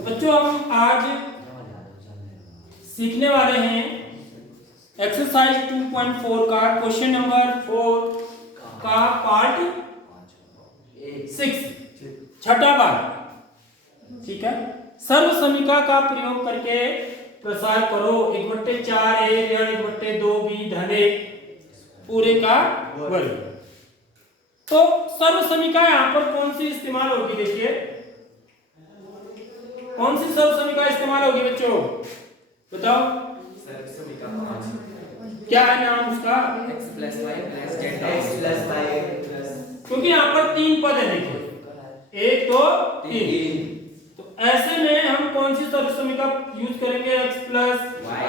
तो बच्चों हम आज सीखने वाले हैं एक्सरसाइज 2.4 का क्वेश्चन नंबर 4 का पार्ट 6 छठा पार्ट। ठीक है, सर्व समीका का प्रयोग करके प्रसार करो 1/4 a ऋण 1/2 b धन 1 पूरे का वर्ग। तो सर्व समीका यहाँ पर कौन सी इस्तेमाल होगी? देखिए कौन सी सर्व समीका इस्तेमाल होगी बच्चों, बताओ। सर्व समीका क्या है नाम उसका? x + y + z क्योंकि यहाँ पर 3 पद है, देखिए 1 2 3। तो ऐसे में हम कौन सी सर्व समीका यूज करेंगे? x + y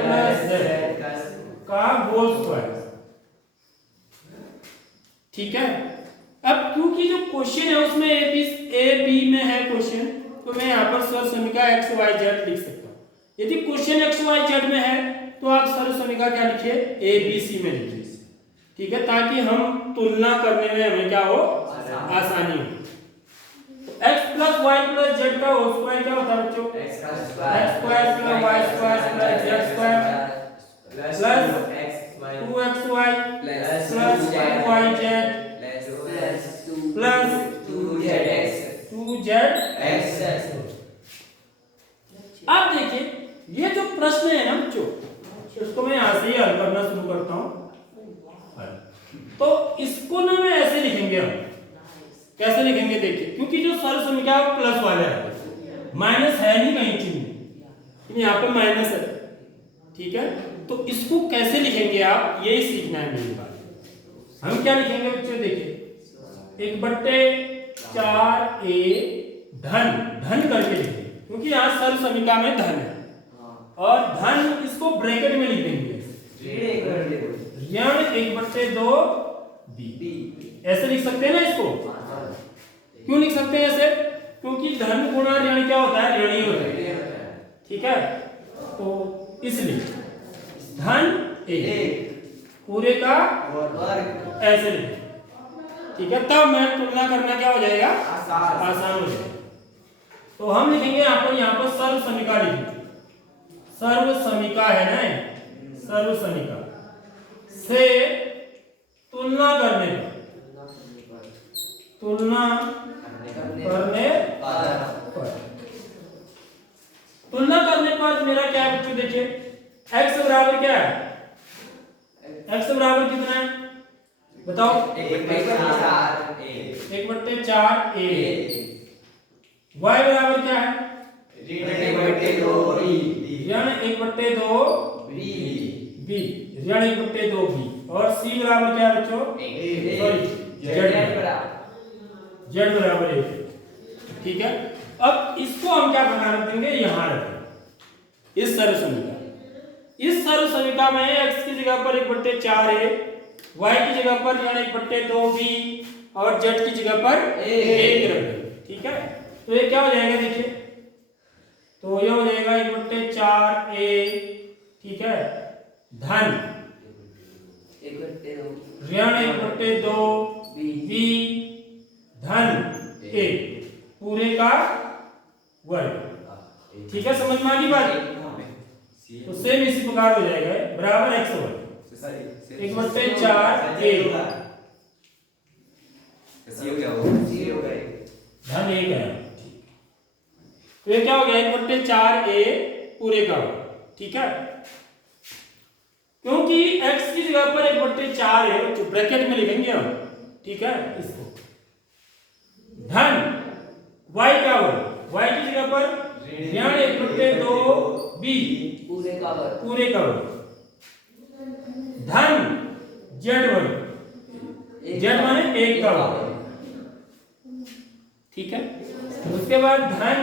+ z का होल स्क्वायर। ठीक है, अब क्योंकि जो क्वेश्चन है उसमें ए बी में है क्वेश्चन, तो मैं यहाँ पर सर्व समीका x y z लिख सकता हूँ। यदि क्वेश्चन x y z में है तो आप सर्व समीका क्या लिखिए? a b c में लिखिए। ठीक है, ताकि हम तुलना करने में हमें क्या हो? आसानी हो। तो x + y + z का होल स्क्वायर क्या होता है बच्चों? x² + y² + z² plus 2xy plus 2yz plus 2zx। अब देखिए ये जो प्रश्न है ना बच्चों, इसको मैं यहां से ही हल करना शुरू करता हूं। तो इसको ना मैं ऐसे लिखेंगे, हम कैसे लिखेंगे? देखिए क्योंकि जो सर्व समीका है प्लस वाले है, माइनस है नहीं कहीं चिन्ह, यहाँ पे माइनस है। ठीक है, तो इसको कैसे लिखेंगे आप, यही सीखना है मेरी बात। हम क्या लिखेंगे बच्चों? देखिए 1/4 a धन करके लिखेंगे, क्योंकि यहाँ सर्व समीका में धन है और धन इसको ब्रैकेट में लिख देंगे ऋण 1/2 b। ऐसे लिख सकते हैं ना इसको? क्यों लिख सकते हैं ऐसे? क्योंकि धन गुणा ऋण क्या होता है? ऋण ही होता है। ठीक है, तो इसलिए धन 1 पूरे का वर्ग ऐसे लिखें। ठीक है, तब मैं तुलना करना क्या हो जाएगा? आसान हो जाएगा। तो हम लिखेंगे यहाँ पर सर्व समीका लिखेंगे। सर्व समीका है ना, सर्व समीका से तुलना करने पर तुलना करने पर मेरा क्या है बच्चों? देखिए x बराबर क्या है? x बराबर कितना है बताओ? 1/4 a। y बराबर क्या है? ऋण 1/2 b ऋण 1/2 b। और c बराबर क्या है बच्चों? z बराबर 1। ठीक है, अब इसको हम क्या बना देंगे? यहां रखें इस सर्व समीका। इस सर्व समीका में x की जगह पर 1/4 a, y की जगह पर ऋण 1/2 b और z की जगह पर 1 रख देंगे। ठीक है, तो ये क्या हो जाएगा? देखिए तो ये हो जाएगा 1/4 a। ठीक है, धन ऋण 1/2 b धन 1 पूरे का वर्ग। ठीक है, समझ में आ गई बात? तो सेम इसी प्रकार हो जाएगा बराबर x वर्ग 1/4 a धन 1 है। तो ये क्या हो गया? 1/4 a पूरे का वर्ग। ठीक है, क्योंकि x की जगह पर 1/4 है तो ब्रैकेट में लिखेंगे हम। ठीक है, इसको धन y का वर्ग, y की जगह पर ऋण 1/2 b पूरे का वर्ग धन z वर्ग, z माने 1 का वर्ग। ठीक है, उसके बाद धन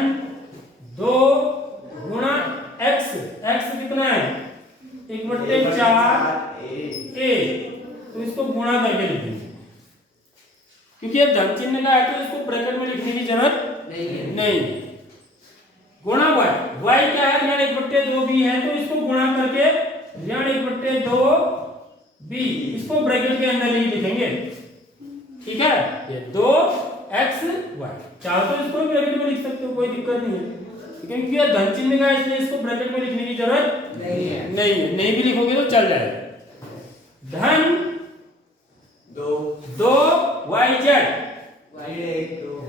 2 गुणा x कितना है? 1/4 a। तो इसको गुणा करके लिखेंगे, क्योंकि ये धन चिन्ह का है तो इसको ब्रैकेट में लिखने की जरूरत नहीं। गुणा y क्या है? ऋण 1/2 b है, तो इसको गुणा करके ऋण 1/2 b इसको ब्रैकेट के अंदर ही लिखेंगे। ठीक है, ये 2xy, चाहो तो इसको ब्रैकेट में लिख सकते हो, कोई दिक्कत नहीं है। क्योंकि ये धन चिन्ह का है इसलिए इसको ब्रैकेट में लिखने की जरूरत नहीं है। नहीं भी लिखोगे तो चल जाएगा। धन 2 YZ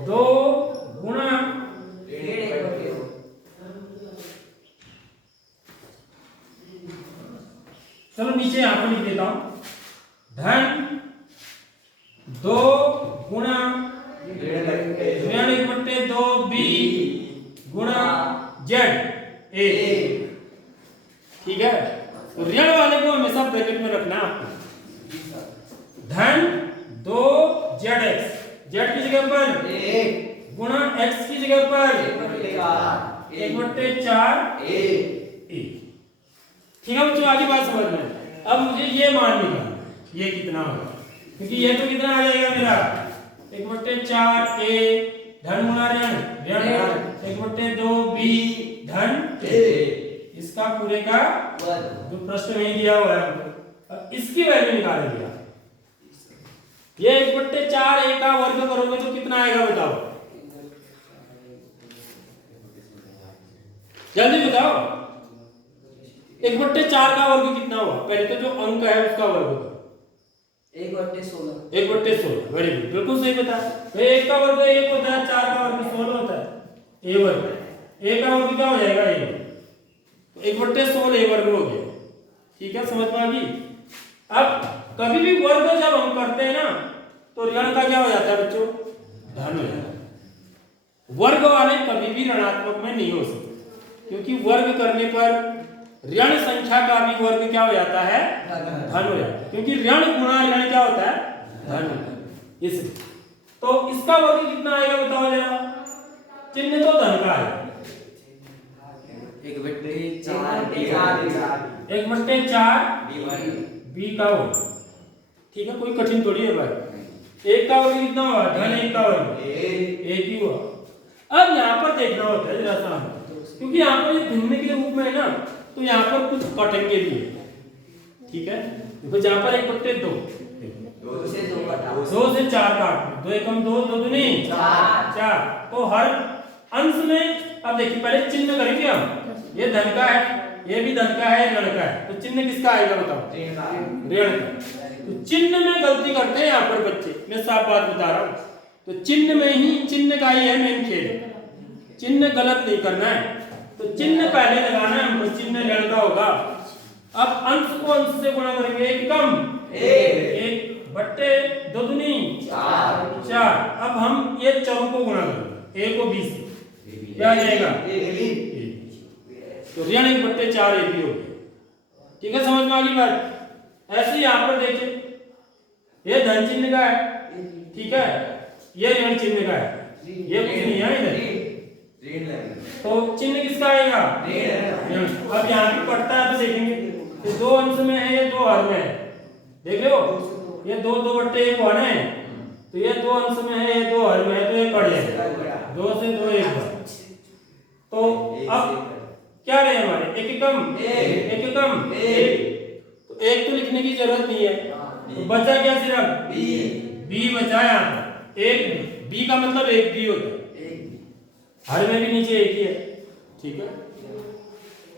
2 गुणा चलो नीचे यहां पर लिख देता हूं धन 2 गुणा 1/2 B गुणा Z A। ठीक है, तो ऋण वाले को हमेशा ब्रैकेट में रखना है आपको। धन 2 ZX Z की जगह पर 1 गुणा X की जगह पर 1/4 A। ठीक है बच्चों, आगे बात समझ में। अब मुझे ये मान निकालना है ये कितना होगा, क्योंकि ये तो कितना आ जाएगा मेरा 1/4 A धन गुणा ऋण 1/2 B धन A। इसका पूरे का जो प्रश्न नहीं दिया हुआ है हमको, अब इसकी वैल्यू निकालेंगे आप। ये 1/4 A का वर्ग करोगे तो कितना आएगा बताओ, जल्दी बताओ। 1/4 का वर्ग कितना हुआ, पहले तो जो अंक है उसका वर्ग होगा 1/16। 1/16, वेरी गुड, बिल्कुल सही बता। तो 1 का वर्ग 1 होता है, 4 का वर्ग 16 होता है, a वर्ग। a का वर्ग क्या हो जाएगा a, तो 1/16 a वर्ग हो गया। ठीक है, समझ में आ गई। अब कभी भी वर्ग जब हम करते हैं ना तो ऋण का क्या हो जाता है बच्चों, धन हो जाता है। वर्ग वाले कभी भी ऋणात्मक में नहीं हो सकते, क्योंकि वर्ग करने पर ऋण संख्या का भी वर्ग क्या हो जाता है, धन हो जाता है, क्योंकि ऋण गुणा ऋण क्या होता है, धन होता है। इसलिए तो इसका वर्ग कितना आएगा बताओ जरा, चिन्ह तो धन का है 1/4 B का वर्ग। ठीक है, कोई कठिन थोड़ी है भाई। 1 का वर्ग कितना हुआ, धन 1 का वर्ग 1 ही हुआ। अब यहाँ पर देखना होता है जरा सा, क्योंकि यहाँ पर ये भिन्न के रूप में है ना, तो यहाँ पर कुछ कटेंगे भी है। ठीक है, देखो जहाँ पर 1/2 2 से 4 काट 2 एकम 2 2 दूनी 4। तो हर अंश में अब देखिए पहले चिन्ह करेंगे हम, ये धन का है, ये भी धन का है, ऋण का है, तो चिन्ह किसका आएगा बताओ, ऋण का। तो चिन्ह में गलती करते हैं यहाँ पर बच्चे, मैं साफ बात बता रहा हूँ। तो चिन्ह में ही, चिन्ह का ही है मेन खेल, चिन्ह गलत नहीं करना है। तो चिन्ह पहले लगाना है हमको, चिन्ह ऋण का होगा। अब अंश को अंश से गुणा करेंगे, 1 कम 1/2 दूनी 4। अब हम ये चरों को गुणा करेंगे, a को b से, क्या आ जाएगा तो ऋण 1/4 a भी हो गया। ठीक है, समझ में आ गई बात। ऐसे ही यहाँ पर देखिए, ये धन चिन्ह का है, ठीक है, ये ऋण चिन्ह का है, ये कुछ नहीं है इधर, तो चिन्ह किसका आएगा, ऋण। अब यहाँ पे कटता है तो देखेंगे, ये 2 अंश में है, ये 2 हर में है, देख रहे हो, ये 2/1 1 है, तो ये 2 अंश में है, ये 2 हर में है, तो ये कट जाएगा 2 से 2 1 बार। तो अब क्या रहे हमारे, 1 कम 1 कम 1, तो 1 तो लिखने की जरूरत नहीं है, तो बचा क्या, सिर्फ b बचा यहाँ पर। 1 b का मतलब 1 b होता है, हर में भी नीचे 1 ही है। ठीक है,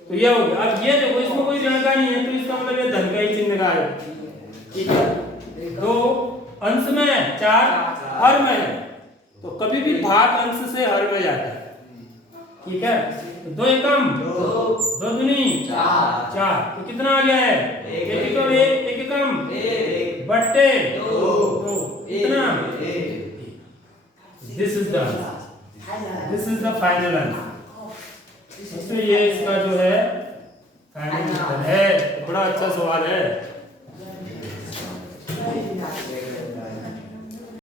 तो ये हो गया। अब ये देखो, इसमें कोई ऋण का नहीं है, तो इसका मतलब ये धन का ही चिन्ह का है। ठीक है, 2 अंश में 4 हर में, तो कभी भी भाग अंश से हर में जाता है। ठीक है, 2 एकम 2 दूनी 4, तो कितना आ गया है, 1 एकम 1 एकम 1/2 कितना, this is the final answer. तो ये इसका जो है फाइनल आंसर है। बड़ा अच्छा सवाल है।